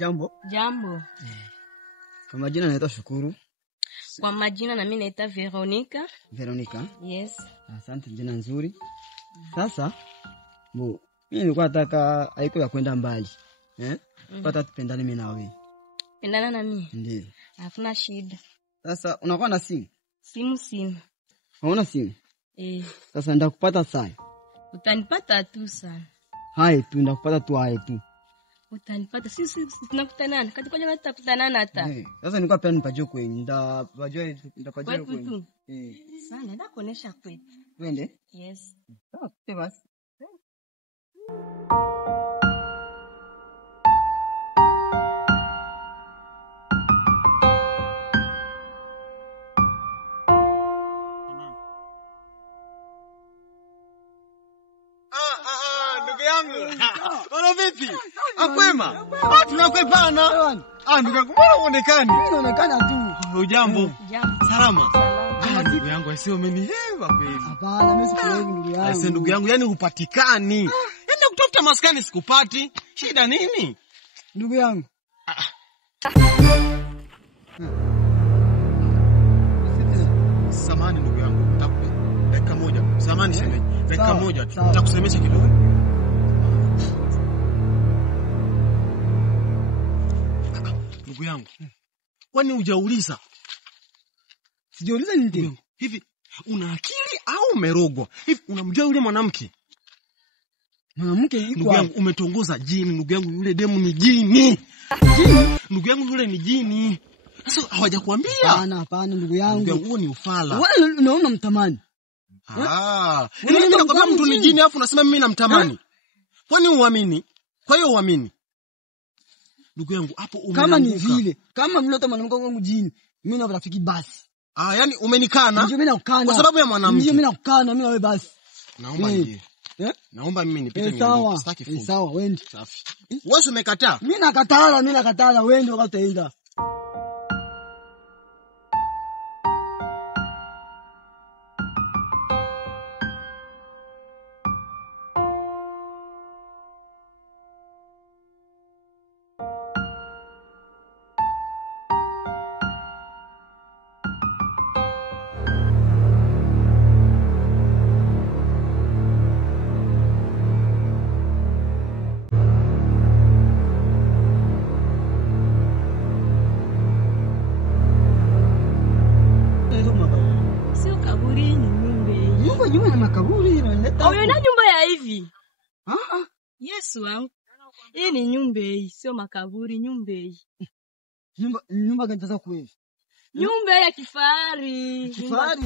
Jambo. Jambo. Kwa majina naitwa Shukuru. Kwa majina na mimi naitwa Veronica. Veronica? Yes. Asante, jina nzuri. Sasa, mimi nilikuwa nataka haiko ya kwenda mbali. Pata tupendane mimi na wewe. Pendana na mimi? Ndiyo. Hakuna shida. Sasa, unakuwa na simu? Simu. Hauna simu? Sasa ndakupata sana. Utanipata tu sana. Hai tu, ndakupata tu hai tu. Utanipata sisi tunakutanana. Katika jana tutakutanana hata. Sasa nilikuwa pia nipajue kwenye ndapajue kwenye. Sana ndakuonesha kwetu. Twende? Yes. Sawa, basi. Ndugu yangu. Bwana vipi? Akwema? Tunakwepana. Ndugu yangu, mbona uonekani? Unaonekana tu. Hujambo? Jambo. Salama. Ndugu yangu, sio umenihewa kweli. Hapana, mimi sikuelewi ndugu yangu. Sasa ndugu yangu, yani hupatikani. Yaani kutafuta maskani sikupati. Shida nini? Ndugu yangu. Samahani ndugu yangu, dakika moja. Samahani shemeji. Dakika moja tu. Nitakusemesha kidogo. Ndugu yangu, kwani hujauliza? Sijauliza nini? Hivi una akili au umerogwa? Hivi unamjua yule mwanamke? Mwanamke yuko ndugu yangu, umetongoza jini ndugu yangu, yule demu ni jini. Jini? Ndugu yangu yule ni jini. Sasa hawajakuambia? Hapana ndugu yangu. Ndugu yangu, huo ni ufala. Wewe unaona mtamani. Mimi nakwambia mtu ni jini afu unasema mimi namtamani. Kwani uamini? Kwa hiyo uamini? Ndugu yangu, hapo umeanguka. Kama ni vile, kama vile mwanamke wangu jini, mimi na rafiki basi. Yani umenikana? Ndio mimi nakukana. Kwa sababu ya mwanamke. Ndio mimi nakukana, mimi na wewe basi. Naomba nje. Naomba mimi nipite sawa. Sitaki fungu. Sawa, wende. Safi. Wewe umekataa? Mimi nakatala, wende wakati utaenda. Nyumba na makaburi inaleta. Wewe na nyumba ya hivi? Yesu wangu. Hii ni nyumba hii, sio makaburi, nyumba hii. Nyumba gani sasa kweli? Nyumba ya kifahari. Kifahari.